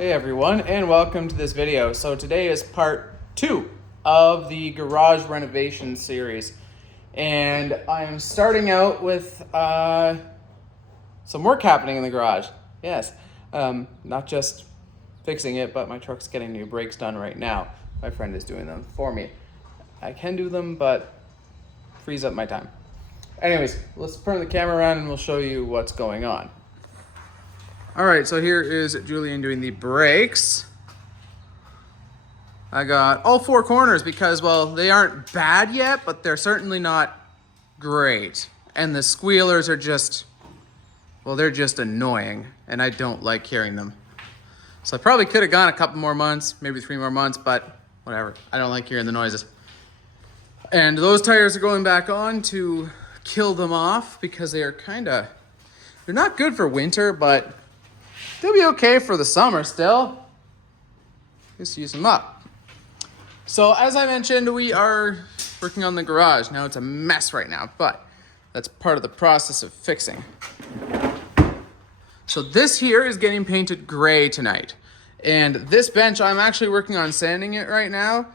Hey everyone, and welcome to this video. So today is part 2 of the garage renovation series, and I am starting out with some work happening in the garage. Yes, not just fixing it, but my truck's getting new brakes done right now. My friend is doing them for me. I can do them, but frees up my time. Anyways, let's turn the camera around and we'll show you what's going on. All right, so here is Julian doing the brakes. I got all 4 corners because, well, they aren't bad yet, but they're certainly not great. And the squealers are just, well, they're just annoying, and I don't like hearing them. So I probably could have gone a couple more months, maybe 3 more months, but whatever. I don't like hearing the noises. And those tires are going back on to kill them off because they are they're not good for winter, but they'll be okay for the summer still. Just use them up. So as I mentioned, we are working on the garage. Now it's a mess right now, but that's part of the process of fixing. So this here is getting painted gray tonight. And this bench, I'm actually working on sanding it right now.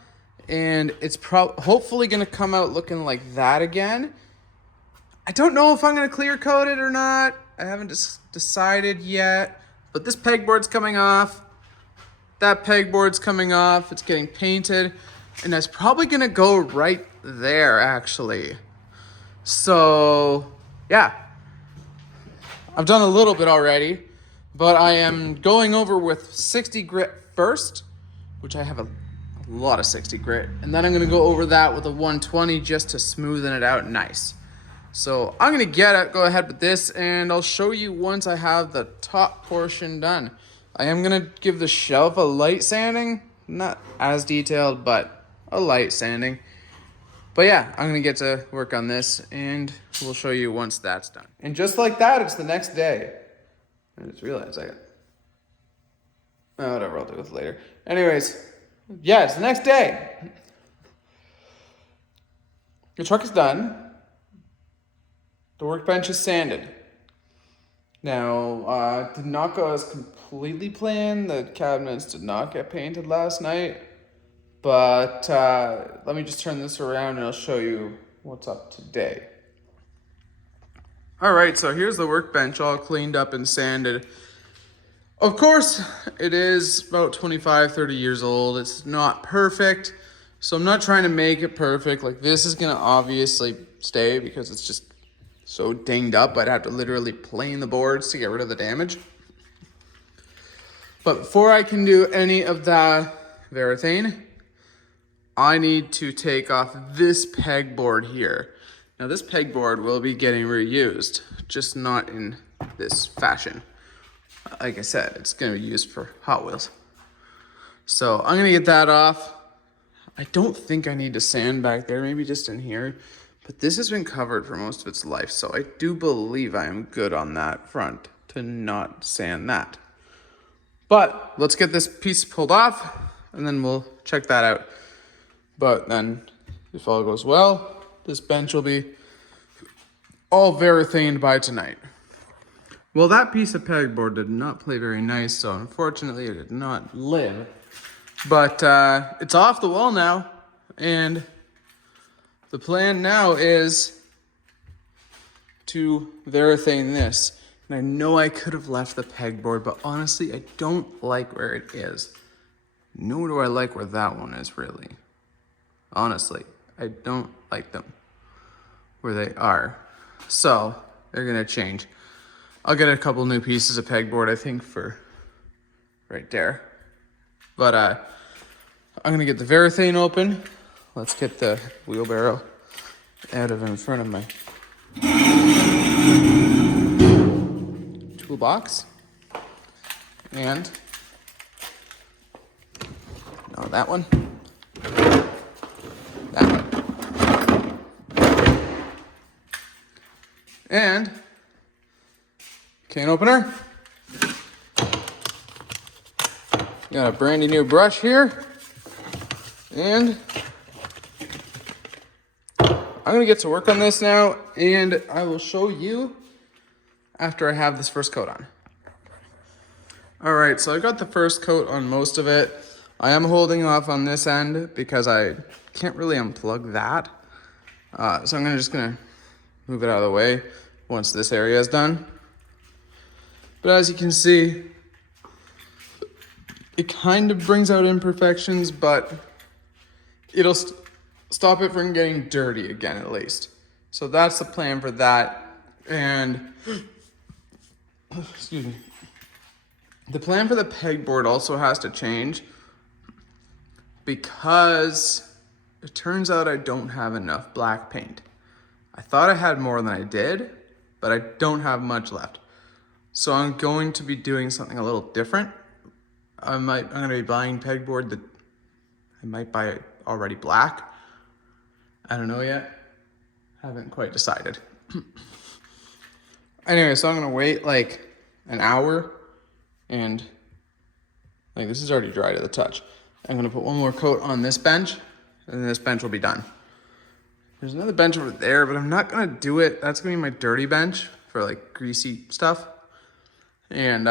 And it's hopefully gonna come out looking like that again. I don't know if I'm gonna clear coat it or not. I haven't decided yet. But this pegboard's coming off. That pegboard's coming off. It's getting painted. And that's probably gonna go right there, actually. So, yeah. I've done a little bit already, but I am going over with 60 grit first, which I have a lot of 60 grit. And then I'm gonna go over that with a 120 just to smoothen it out nice. So I'm gonna go ahead with this, and I'll show you once I have the top portion done. I am gonna give the shelf a light sanding, not as detailed, but a light sanding. But yeah, I'm gonna get to work on this, and we'll show you once that's done. And just like that, it's the next day. I just realized whatever, I'll do it later. Anyways, yeah, it's the next day. The truck is done. The workbench is sanded. Now, did not go as completely planned. The cabinets did not get painted last night. But let me just turn this around and I'll show you what's up today. All right, so here's the workbench all cleaned up and sanded. Of course, it is about 25, 30 years old. It's not perfect, so I'm not trying to make it perfect. Like, this is gonna obviously stay because it's just so dinged up. I'd have to literally plane the boards to get rid of the damage. But before I can do any of that Varathane, I need to take off this pegboard here. Now this pegboard will be getting reused, just not in this fashion. Like I said, it's gonna be used for Hot Wheels. So I'm gonna get that off. I don't think I need to sand back there, maybe just in here. But this has been covered for most of its life, so I do believe I am good on that front to not sand that. But let's get this piece pulled off, and then we'll check that out. But then, if all goes well, this bench will be all Varathaned by tonight. Well, that piece of pegboard did not play very nice, so unfortunately it did not live. But it's off the wall now, and the plan now is to Varathane this. And I know I could have left the pegboard, but honestly, I don't like where it is. Nor do I like where that one is, really. Honestly, I don't like them where they are. So, they're gonna change. I'll get a couple new pieces of pegboard, I think, for right there. But I'm gonna get the Varathane open. Let's get the wheelbarrow out of in front of my toolbox. And, no, that one. That one. And, can opener. Got a brandy new brush here. And I'm gonna get to work on this now, and I will show you after I have this first coat on. All right, so I got the first coat on most of it. I am holding off on this end because I can't really unplug that. So I'm just gonna move it out of the way once this area is done. But as you can see, it kind of brings out imperfections, but it'll stop it from getting dirty again at least. So that's the plan for that. And, excuse me. The plan for the pegboard also has to change because it turns out I don't have enough black paint. I thought I had more than I did, but I don't have much left. So I'm going to be doing something a little different. I'm gonna be buying pegboard that I might buy already black. I don't know yet. Haven't quite decided. Anyway, so I'm gonna wait like an hour. And like this is already dry to the touch. I'm gonna put one more coat on this bench and then this bench will be done. There's another bench over there, but I'm not gonna do it. That's gonna be my dirty bench for like greasy stuff. And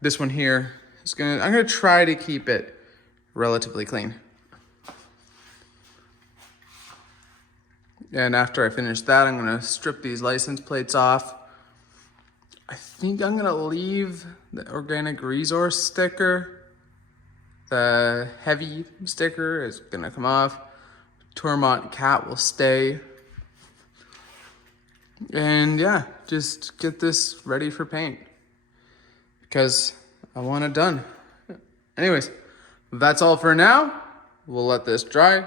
this one here is I'm gonna try to keep it relatively clean. And after I finish that, I'm gonna strip these license plates off. I think I'm gonna leave the organic resource sticker. The heavy sticker is gonna come off. Tormont cat will stay. And yeah, just get this ready for paint because I want it done. Anyways, that's all for now. We'll let this dry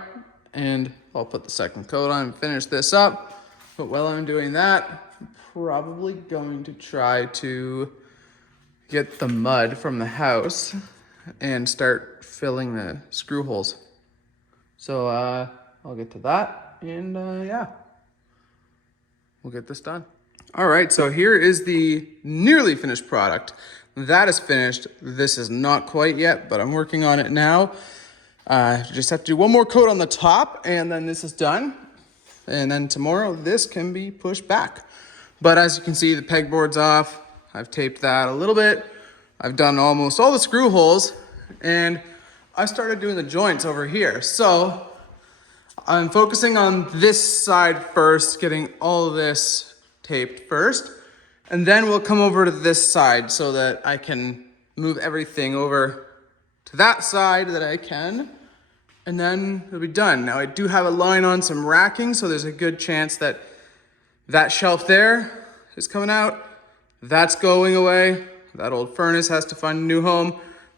and I'll put the second coat on and finish this up. But while I'm doing that, probably going to try to get the mud from the house and start filling the screw holes. So I'll get to that and yeah, we'll get this done. All right, so here is the nearly finished product. That is finished. This is not quite yet, but I'm working on it now. Just have to do one more coat on the top and then this is done. And then tomorrow this can be pushed back. But as you can see, the pegboard's off. I've taped that a little bit. I've done almost all the screw holes and I started doing the joints over here. So I'm focusing on this side first, getting all of this taped first, and then we'll come over to this side so that I can move everything over to that side that I can, and then it'll be done. Now I do have a line on some racking, so there's a good chance that that shelf there is coming out. That's going away. That old furnace has to find a new home.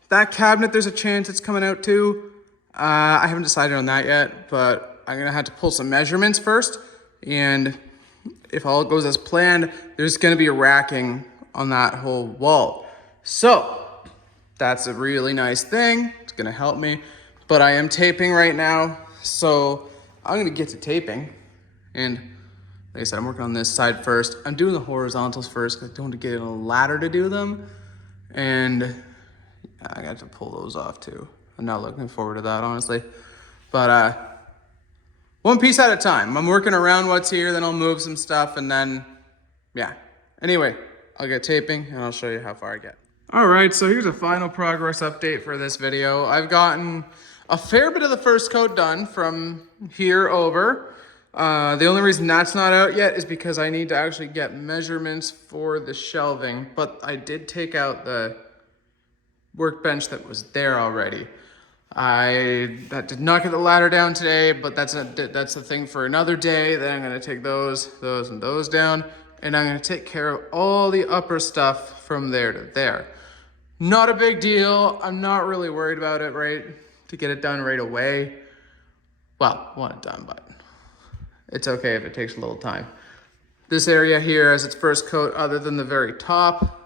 That cabinet, there's a chance it's coming out too. I haven't decided on that yet, but I'm gonna have to pull some measurements first. And if all goes as planned, there's gonna be a racking on that whole wall. So that's a really nice thing. It's gonna help me, but I am taping right now. So I'm gonna get to taping. And like I said, I'm working on this side first. I'm doing the horizontals first because I don't want to get in a ladder to do them. And I got to pull those off too. I'm not looking forward to that, honestly. But one piece at a time. I'm working around what's here, then I'll move some stuff, and then, yeah. Anyway, I'll get taping, and I'll show you how far I get. All right, so here's a final progress update for this video. I've gotten a fair bit of the first coat done from here over. The only reason that's not out yet is because I need to actually get measurements for the shelving, but I did take out the workbench that was there already. That did not get the ladder down today, but that's the thing for another day. Then I'm gonna take those, and those down, and I'm gonna take care of all the upper stuff from there to there. Not a big deal. I'm not really worried about it, right? To get it done right away. Well, I want it done, but it's okay if it takes a little time. This area here has its first coat other than the very top,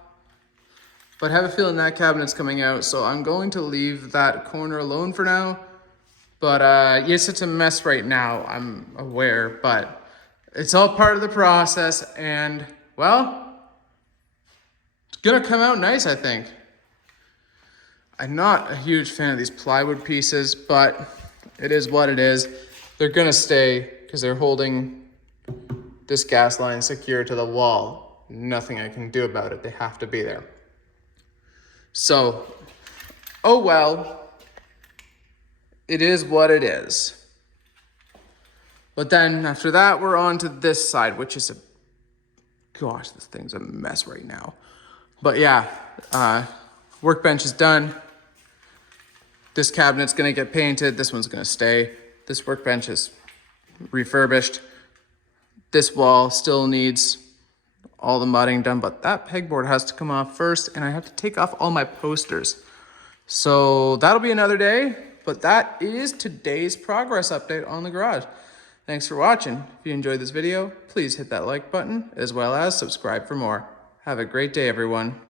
but I have a feeling that cabinet's coming out, so I'm going to leave that corner alone for now. But yes, it's a mess right now, I'm aware, but it's all part of the process, and well, it's gonna come out nice, I think. I'm not a huge fan of these plywood pieces, but it is what it is. They're gonna stay because they're holding this gas line secure to the wall. Nothing I can do about it, they have to be there. So, oh well, it is what it is. But then after that, we're on to this side, which is gosh, this thing's a mess right now. But yeah, workbench is done. This cabinet's gonna get painted. This one's gonna stay. This workbench is refurbished. This wall still needs all the mudding done, but that pegboard has to come off first, and I have to take off all my posters. So that'll be another day, but that is today's progress update on the garage. Thanks for watching. If you enjoyed this video, please hit that like button, as well as subscribe for more. Have a great day, everyone.